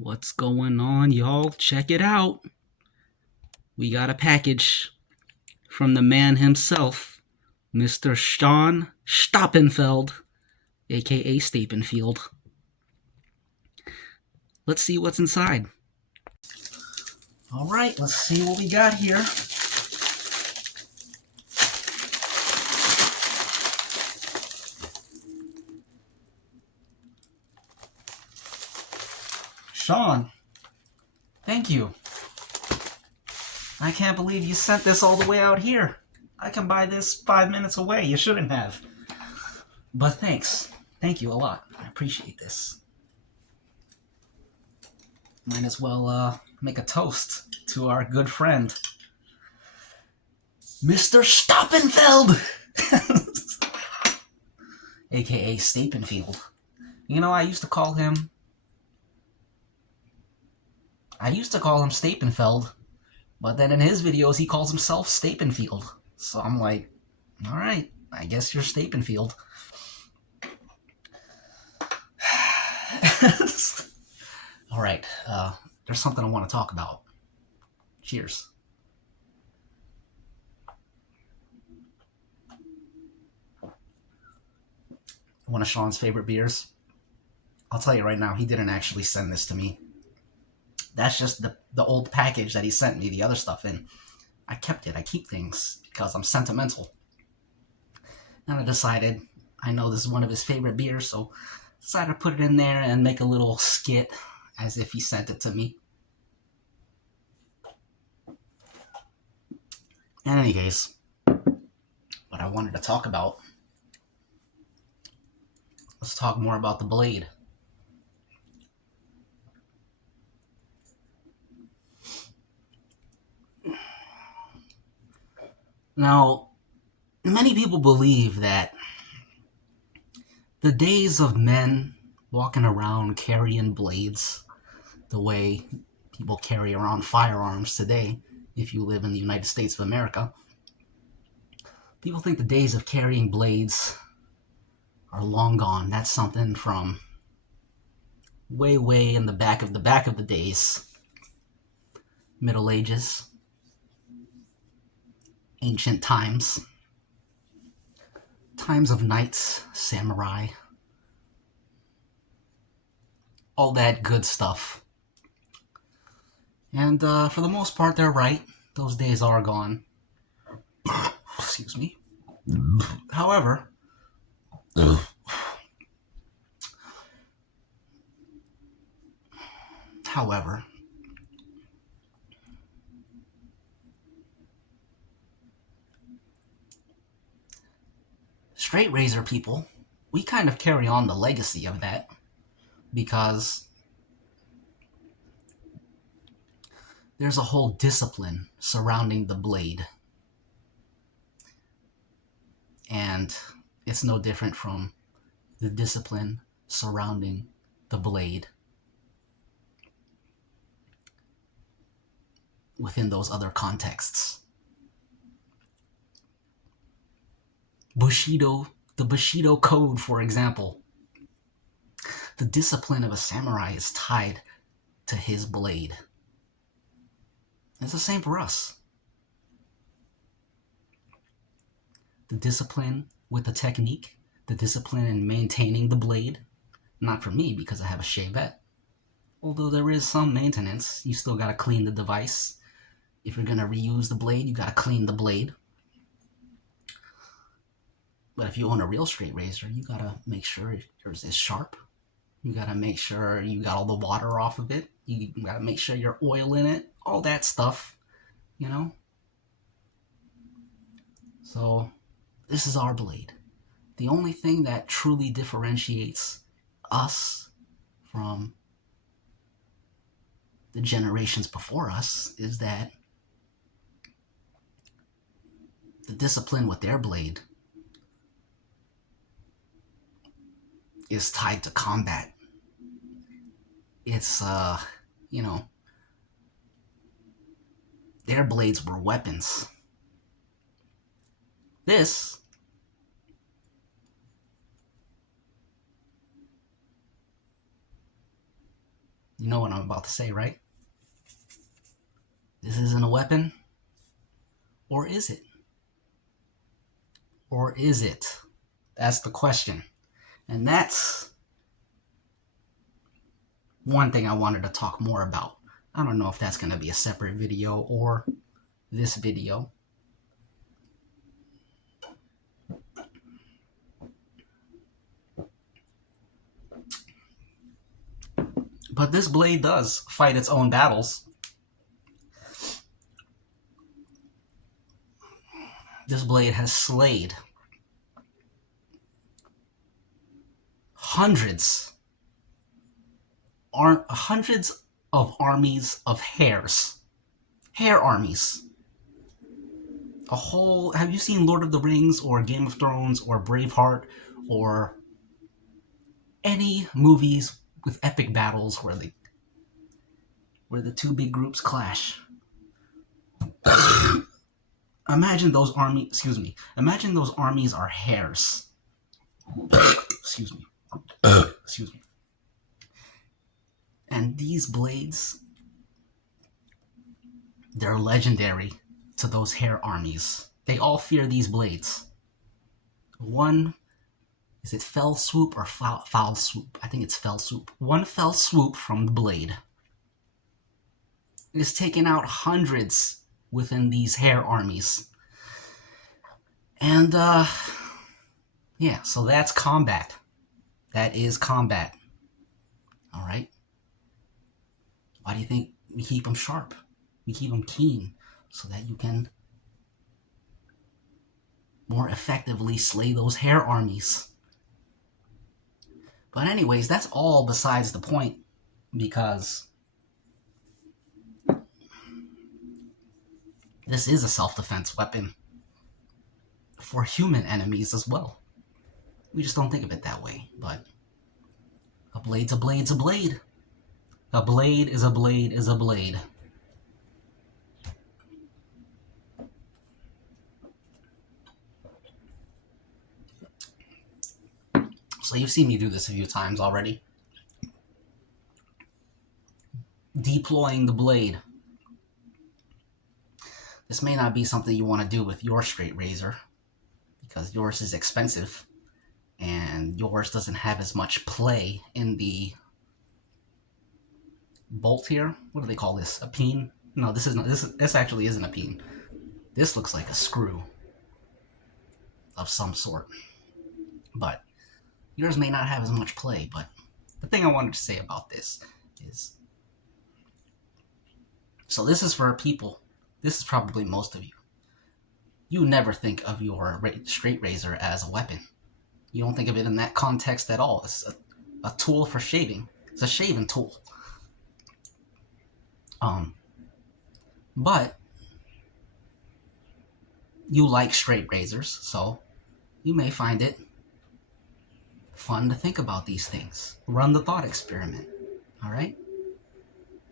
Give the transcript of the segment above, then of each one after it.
What's going on, y'all? Check it out. We got a package from the man himself, Mr. Sean Stoppenfeld, aka Stapenfield. Let's see what's inside. All right, let's see what we got here. Sean, thank you. I can't believe you sent this all the way out here. I can buy this 5 minutes away. You shouldn't have. But thanks. Thank you a lot. I appreciate this. Might as well make a toast to our good friend, Mr. Stoppenfeld! aka Stapenfield. You know, I used to call him Stapenfeld, but then in his videos he calls himself Stapenfield. So I'm like, alright, I guess you're Stapenfield. Alright, there's something I want to talk about. Cheers. One of Sean's favorite beers. I'll tell you right now, he didn't actually send this to me. That's just the old package that he sent me the other stuff in. I kept it. I keep things because I'm sentimental. And I decided, I know this is one of his favorite beers, so I decided to put it in there and make a little skit as if he sent it to me. In any case, what I wanted to talk about, let's talk more about the Blade. Now, many people believe that the days of men walking around carrying blades, the way people carry around firearms today, if you live in the United States of America, people think the days of carrying blades are long gone. That's something from way in the back of the days. Middle Ages, ancient times, times of knights, samurai, all that good stuff. And for the most part, they're right. Those days are gone. Excuse me. However, straight razor people, we kind of carry on the legacy of that because there's a whole discipline surrounding the blade. And it's no different from the discipline surrounding the blade within those other contexts. Bushido, the Bushido Code, for example. The discipline of a samurai is tied to his blade. It's the same for us. The discipline with the technique, the discipline in maintaining the blade. Not for me, because I have a Chevette. Although there is some maintenance, you still gotta clean the device. If you're gonna reuse the blade, you gotta clean the blade. But if you own a real straight razor, you gotta make sure yours is sharp. You gotta make sure you got all the water off of it. You gotta make sure your oil in it. All that stuff, you know? So, this is our blade. The only thing that truly differentiates us from the generations before us is that the discipline with their blade is tied to combat. It's, their blades were weapons. This You know what I'm about to say, right? This isn't a weapon? Or is it? Or is it? That's the question. And that's one thing I wanted to talk more about. I don't know if that's going to be a separate video or this video. But this blade does fight its own battles. This blade has slayed hundreds of armies of hares. Hare armies. Have you seen Lord of the Rings or Game of Thrones or Braveheart or any movies with epic battles where the two big groups clash? Imagine those armies are hares. Excuse me. And these blades, they're legendary to those hare armies. They all fear these blades. One, is it fell swoop or foul swoop? I think it's fell swoop. One fell swoop from the blade is taking out hundreds within these hare armies. And, yeah, so that's combat. That is combat. All right? Why do you think we keep them sharp? We keep them keen so that you can more effectively slay those hare armies. But anyways, that's all besides the point, because this is a self-defense weapon for human enemies as well. We just don't think of it that way, but a blade's a blade's a blade. A blade is a blade is a blade. So you've seen me do this a few times already. Deploying the blade. This may not be something you want to do with your straight razor, because yours is expensive and yours doesn't have as much play in the bolt here. What do they call this? A peen? No, this actually isn't a peen. This looks like a screw of some sort. But yours may not have as much play. But the thing I wanted to say about this is, so this is for people, this is probably most of you. You never think of your straight razor as a weapon. You don't think of it in that context at all. It's a tool for shaving. It's a shaving tool. But you like straight razors, so you may find it fun to think about these things. Run the thought experiment, all right?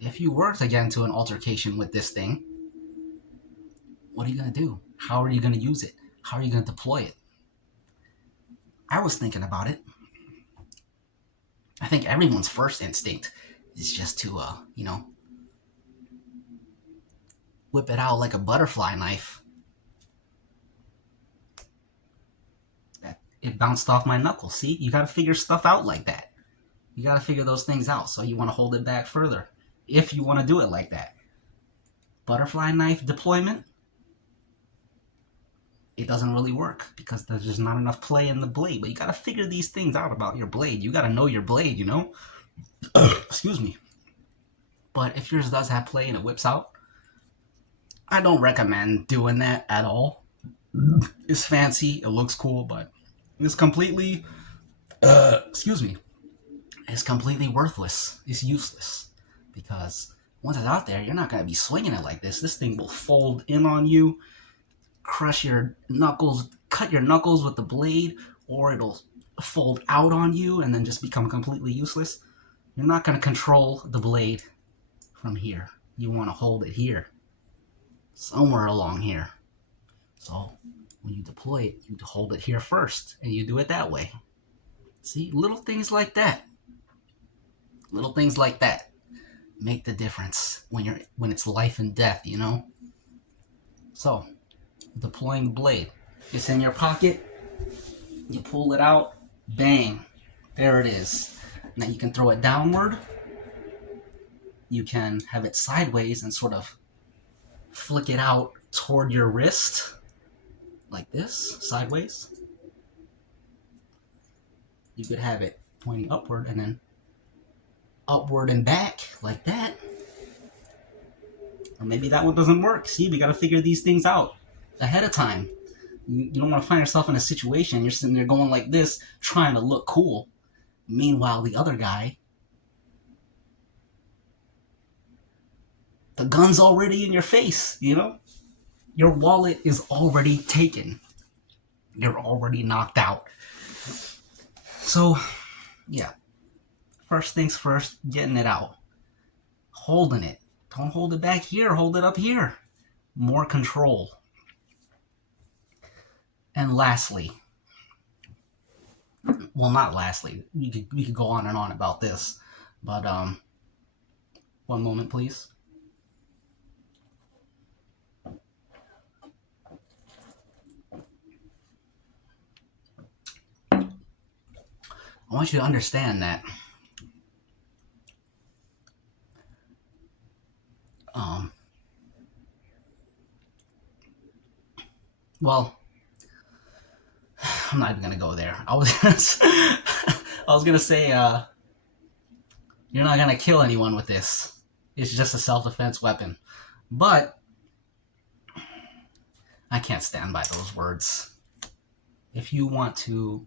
If you were to get into an altercation with this thing, what are you going to do? How are you going to use it? How are you going to deploy it? I was thinking about it. I think everyone's first instinct is just to, whip it out like a butterfly knife. It bounced off my knuckle. See, you got to figure stuff out like that. You got to figure those things out. So you want to hold it back further if you want to do it like that. Butterfly knife deployment, it doesn't really work because there's just not enough play in the blade. But you got to figure these things out about your blade. You got to know your blade, Excuse me. But if yours does have play and it whips out, I don't recommend doing that at all. It's fancy, it looks cool, but it's completely, it's completely worthless. It's useless. Because once it's out there, you're not going to be swinging it like this. This thing will fold in on you, crush your knuckles, cut your knuckles with the blade, or it'll fold out on you and then just become completely useless. You're not going to control the blade from here. You want to hold it here, somewhere along here. So when you deploy it, you hold it here first, and you do it that way. See, little things like that. Little things like that. make the difference when it's life and death, you know? So, deploying the blade. It's in your pocket, you pull it out, bang, there it is. Now you can throw it downward, you can have it sideways and sort of flick it out toward your wrist, like this, sideways. You could have it pointing upward and then upward and back, like that. Or maybe that one doesn't work. See, we gotta figure these things out ahead of time. You don't want to find yourself in a situation you're sitting there going like this, trying to look cool. Meanwhile, the other guy, the gun's already in your face, you know? Your wallet is already taken. You're already knocked out. So, yeah. First things first, getting it out. Holding it. Don't hold it back here, hold it up here. More control. And lastly, well, not lastly, we could go on and on about this, but one moment, please. I want you to understand that well, I'm not even gonna go there. I was gonna say, you're not gonna kill anyone with this. It's just a self-defense weapon. But I can't stand by those words. If you want to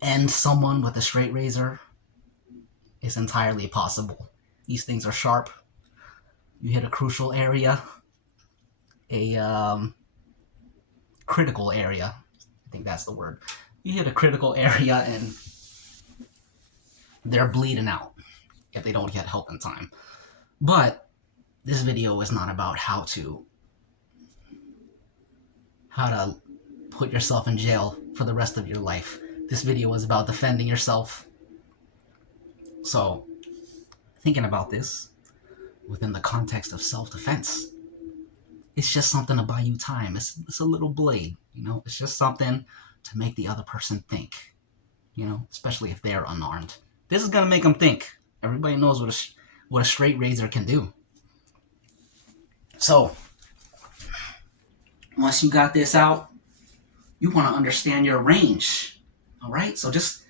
end someone with a straight razor, it's entirely possible. These things are sharp. You hit a crucial area, a critical area. I think that's the word. You hit a critical area and they're bleeding out if they don't get help in time. But this video is not about how to put yourself in jail for the rest of your life. This video is about defending yourself. So, thinking about this within the context of self-defense, it's just something to buy you time. It's a little blade, you know? It's just something to make the other person think, you know? Especially if they're unarmed. This is gonna make them think. Everybody knows what a straight razor can do. So, once you got this out, you want to understand your range. All right? So just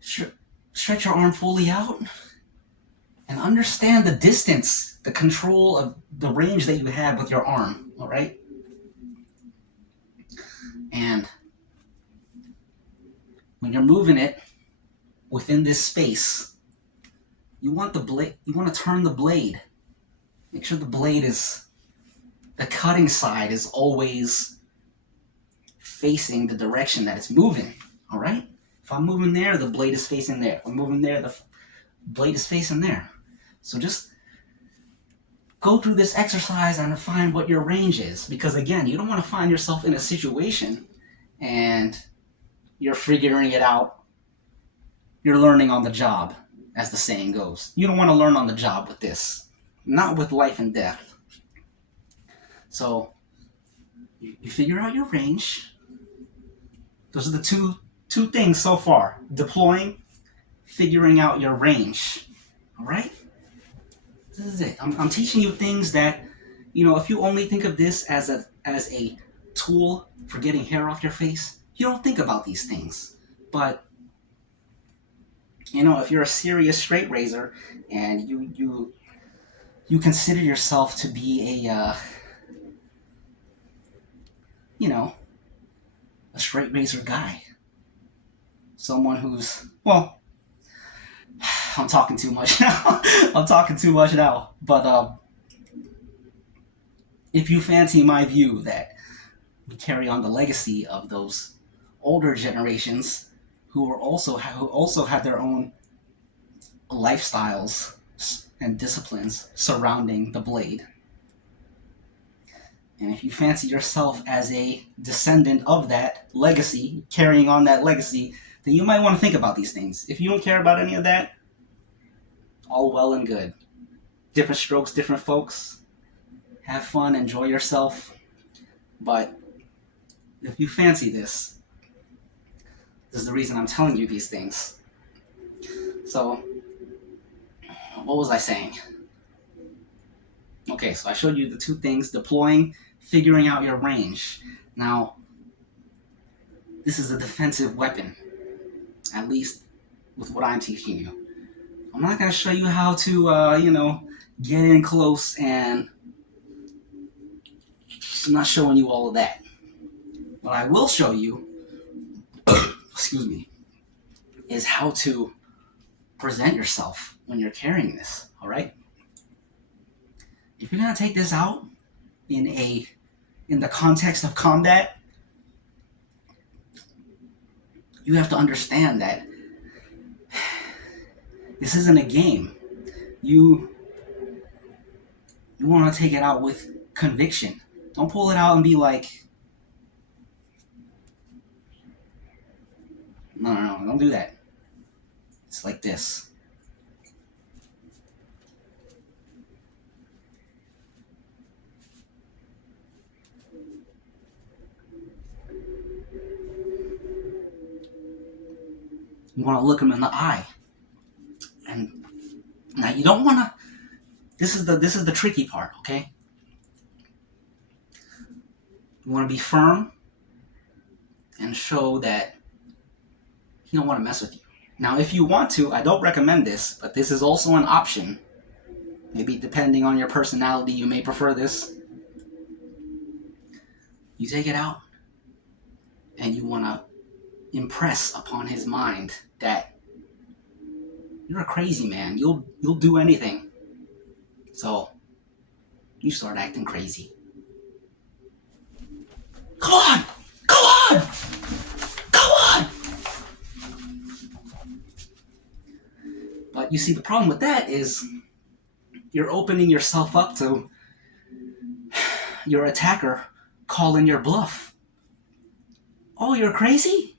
stretch your arm fully out and understand the distance, the control of the range that you have with your arm. All right? And when you're moving it within this space, you want to turn the blade. Make sure the cutting side is always facing the direction that it's moving, all right? If I'm moving there, the blade is facing there. If I'm moving there, the blade is facing there. So just go through this exercise and find what your range is. Because again, you don't want to find yourself in a situation and you're figuring it out. You're learning on the job, as the saying goes. You don't want to learn on the job with this. Not with life and death. So, you figure out your range. Those are the two things so far. Deploying, figuring out your range. All right? This is it. I'm teaching you things that, you know, if you only think of this as a tool for getting hair off your face, you don't think about these things. But, you know, if you're a serious straight razor and you consider yourself to be a straight razor guy. Someone who's, well, I'm talking too much now. But if you fancy my view that we carry on the legacy of those older generations who also had their own lifestyles and disciplines surrounding the blade. And if you fancy yourself as a descendant of that legacy, carrying on that legacy, then you might want to think about these things. If you don't care about any of that, All well and good. Different strokes, different folks. Have fun, enjoy yourself. But if you fancy this is the reason I'm telling you these things. So, what was I saying? Okay, so I showed you the two things: deploying, figuring out your range. Now, this is a defensive weapon, at least with what I'm teaching you. I'm not going to show you how to, get in close, and I'm not showing you all of that. What I will show you, excuse me, is how to present yourself when you're carrying this, all right? If you're going to take this out in the context of combat, you have to understand that this isn't a game. You want to take it out with conviction. Don't pull it out and be like, no, don't do that. It's like this. You want to look him in the eye. And now you don't want to. This is the tricky part, okay? You want to be firm and show that he don't want to mess with you. Now, if you want to, I don't recommend this, but this is also an option. Maybe depending on your personality, you may prefer this. You take it out, and you want to impress upon his mind that you're a crazy man. You'll do anything. So you start acting crazy. Come on! Come on! Come on! But you see, the problem with that is you're opening yourself up to your attacker calling your bluff. Oh, you're crazy?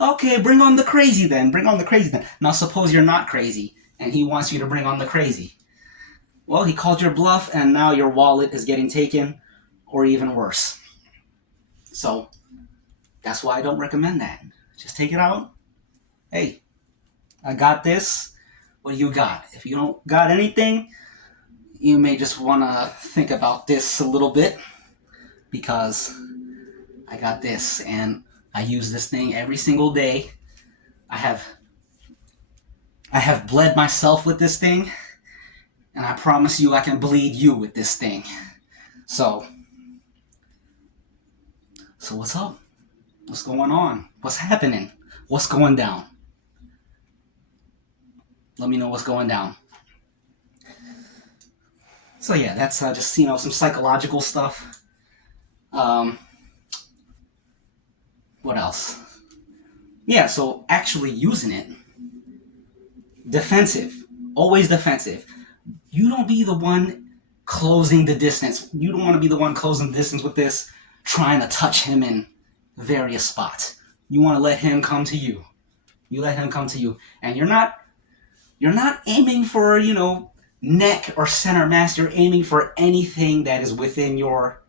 Okay, bring on the crazy then. Bring on the crazy then. Now suppose you're not crazy and he wants you to bring on the crazy. Well, he called your bluff and now your wallet is getting taken, or even worse. So that's why I don't recommend that. Just take it out. Hey, I got this. What do you got? If you don't got anything, you may just want to think about this a little bit, because I got this and I use this thing every single day. I have bled myself with this thing, and I promise you I can bleed you with this thing. So what's up? What's going on? What's happening? What's going down? Let me know what's going down. So yeah, that's just, some psychological stuff. What else? Yeah, so actually using it. Defensive. Always defensive. You don't be the one closing the distance. You don't want to be the one closing the distance with this, trying to touch him in various spots. You want to let him come to you. You let him come to you. And you're not aiming for, neck or center mass. You're aiming for anything that is within your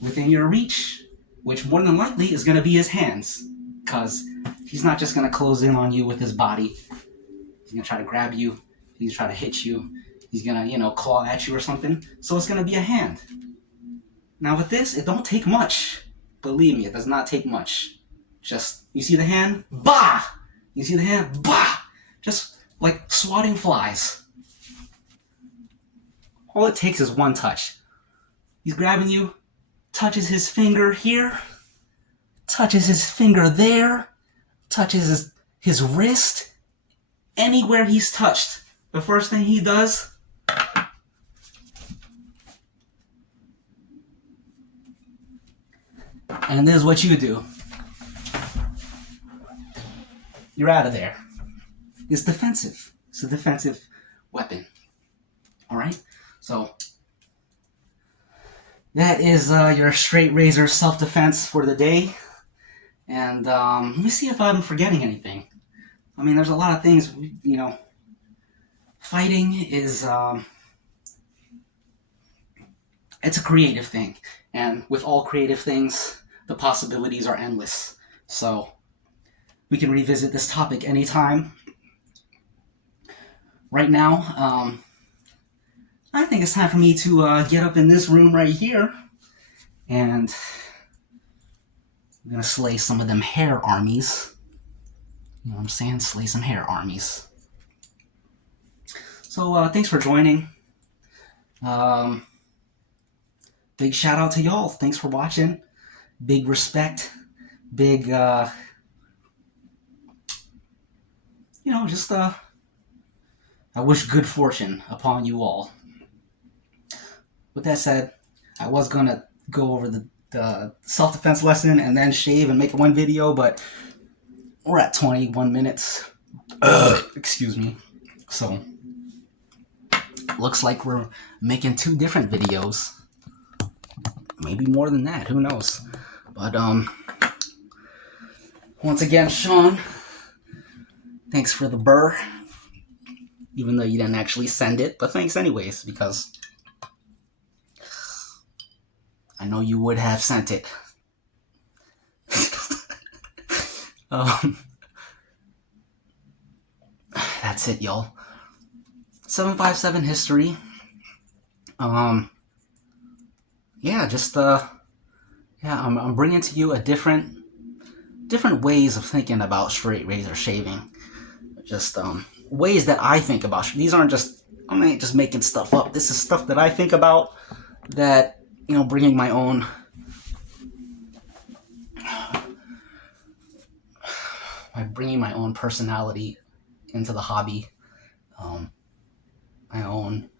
reach, which more than likely is going to be his hands, because he's not just going to close in on you with his body. He's going to try to grab you. He's going to try to hit you. He's going to, claw at you or something. So it's going to be a hand. Now with this, it don't take much. Believe me, it does not take much. Just, you see the hand? Bah! You see the hand? Bah! Just like swatting flies. All it takes is one touch. He's grabbing you, touches his finger here, touches his finger there, touches his wrist. Anywhere he's touched, the first thing he does, and this is what you do. You're out of there. It's defensive. It's a defensive weapon. Alright? So, that is your straight razor self-defense for the day. And let me see if I'm forgetting anything. I mean, there's a lot of things, fighting is it's a creative thing, and with all creative things, the possibilities are endless. So we can revisit this topic anytime. Right now, I think it's time for me to get up in this room right here, and I'm gonna slay some of them hair armies. You know what I'm saying? Slay some hair armies. So thanks for joining. Um, Big shout out to y'all. Thanks for watching. Big respect. Big, just I wish good fortune upon you all. With that said, I was gonna go over the self-defense lesson and then shave and make one video, but we're at 21 minutes. Excuse me. So, looks like we're making 2 different videos. Maybe more than that, who knows. But, once again, Sean, thanks for the burr. Even though you didn't actually send it, but thanks anyways, because I know you would have sent it. That's it, y'all. 757 history. I'm bringing to you a different ways of thinking about straight razor shaving. Just ways that I think about. These aren't just, I ain't just making stuff up. This is stuff that I think about, that, bringing my own personality into the hobby, my own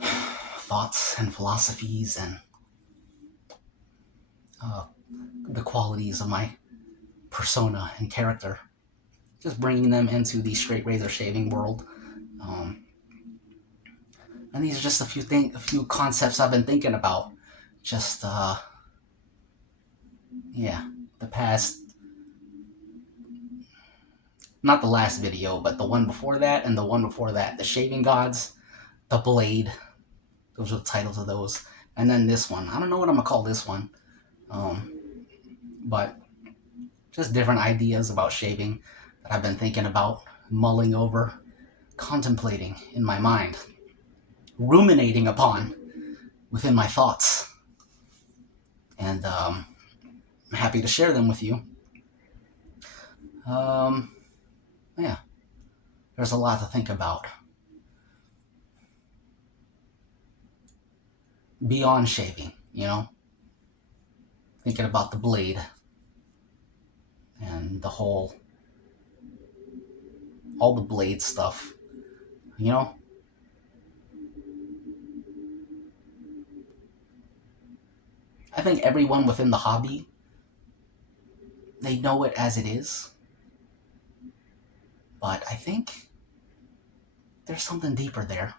thoughts and philosophies and the qualities of my persona and character, just bringing them into the straight razor shaving world. And these are just a few concepts I've been thinking about. Just the past, not the last video, but the one before that and the one before that. The Shaving Gods, The Blade. Those are the titles of those. And then this one. I don't know what I'm going to call this one. But just different ideas about shaving that I've been thinking about, mulling over, contemplating in my mind, ruminating upon within my thoughts. And I'm happy to share them with you. There's a lot to think about. Beyond shaving, thinking about the blade and all the blade stuff, I think everyone within the hobby, they know it as it is, but I think there's something deeper there,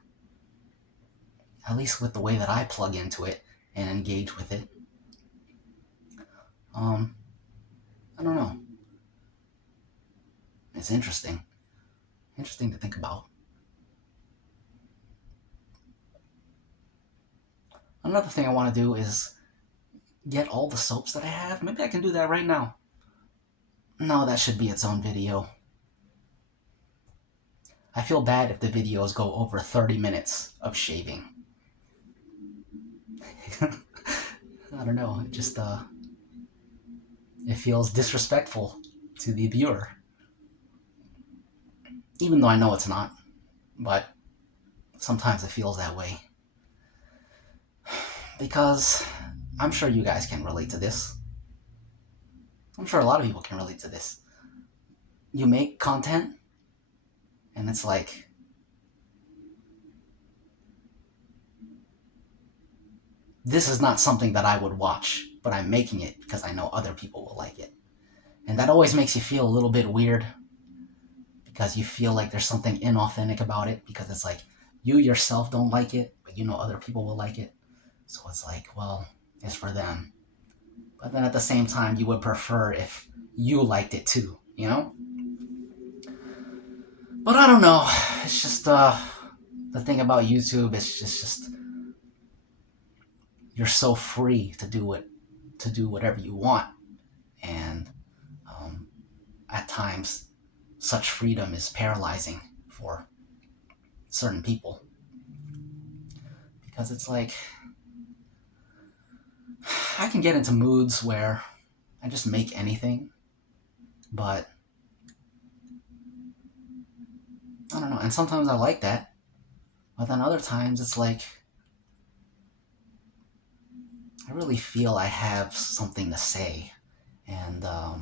at least with the way that I plug into it and engage with it. I don't know. It's interesting to think about. Another thing I want to do is get all the soaps that I have. Maybe I can do that right now. No, that should be its own video. I feel bad if the videos go over 30 minutes of shaving. I don't know, it just, it feels disrespectful to the viewer. Even though I know it's not, but sometimes it feels that way. Because I'm sure you guys can relate to this. I'm sure a lot of people can relate to this. You make content, and it's like, this is not something that I would watch, but I'm making it because I know other people will like it. And that always makes you feel a little bit weird, because you feel like there's something inauthentic about it, because it's like, you yourself don't like it, but you know other people will like it. So it's like, well, it's for them. But then at the same time, you would prefer if you liked it too, But I don't know. it's just the thing about YouTube is just you're so free to do whatever you want, and um, at times such freedom is paralyzing for certain people because it's like I can get into moods where I just make anything, but I don't know. And sometimes I like that, but then other times it's like I really feel I have something to say, and I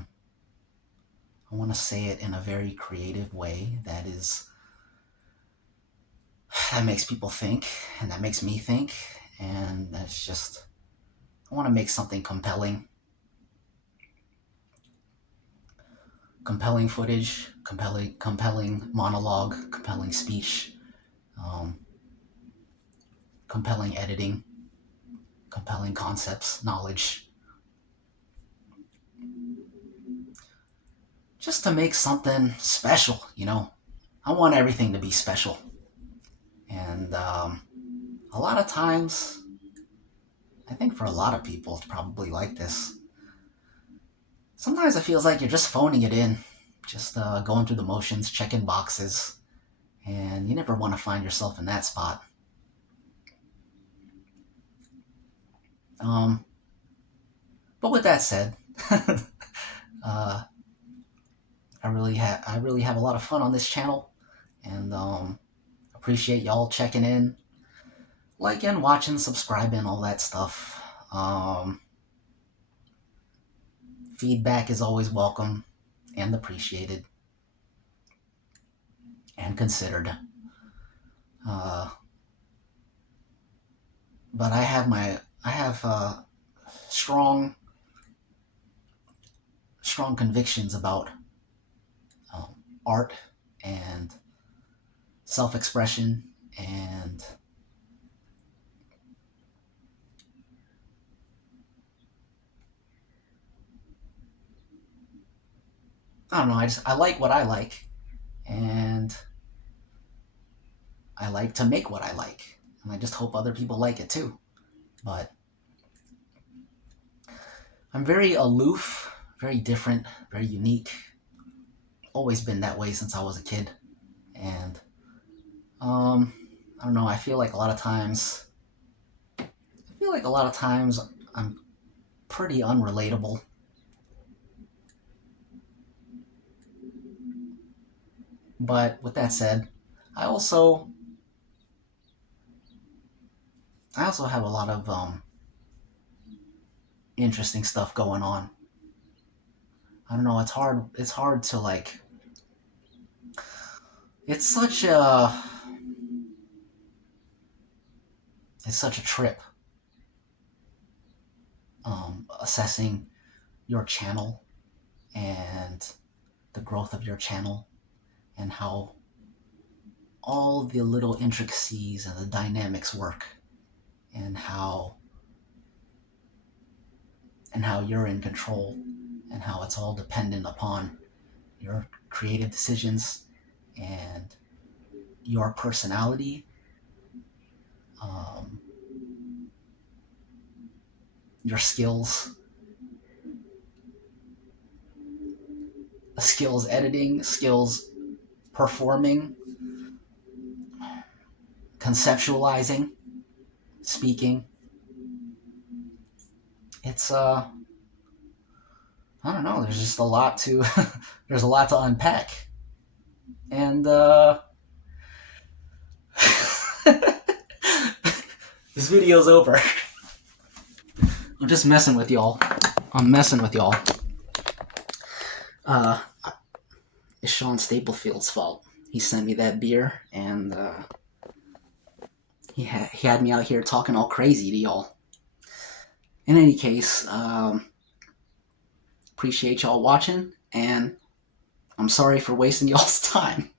want to say it in a very creative way that makes people think, and that makes me think, and that's just I want to make something compelling, compelling footage, compelling monologue, compelling speech, um, compelling editing, compelling concepts, knowledge, just to make something special. I want everything to be special, and a lot of times, I think for a lot of people, it's probably like this. Sometimes it feels like you're just phoning it in, just going through the motions, checking boxes, and you never want to find yourself in that spot. Um, but with that said, uh, I really have a lot of fun on this channel, and appreciate y'all checking in, liking, watching, subscribing, all that stuff. Feedback is always welcome and appreciated and considered. Uh, but I have strong convictions about art and self-expression, and I don't know. I like what I like, and I like to make what I like, and I just hope other people like it too. But I'm very aloof, very different, very unique. Always been that way since I was a kid, and I don't know. I feel like a lot of times I'm pretty unrelatable. But with that said, I also have a lot of interesting stuff going on. I don't know. It's hard to like. It's such a trip. Assessing your channel and the growth of your channel, and how all the little intricacies and the dynamics work, and how you're in control, and how it's all dependent upon your creative decisions and your personality, um, your skills editing, skills performing, conceptualizing, speaking. It's I don't know. There's just a lot to there's a lot to unpack, and this video's over. I'm just messing with y'all. I'm messing with y'all. It's Sean Staplefield's fault. He sent me that beer, and he had me out here talking all crazy to y'all. In any case, appreciate y'all watching, and I'm sorry for wasting y'all's time.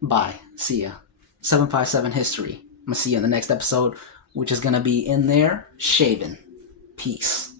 Bye. See ya. 757 History. I'm gonna see you in the next episode, which is gonna be in there shaving. Peace.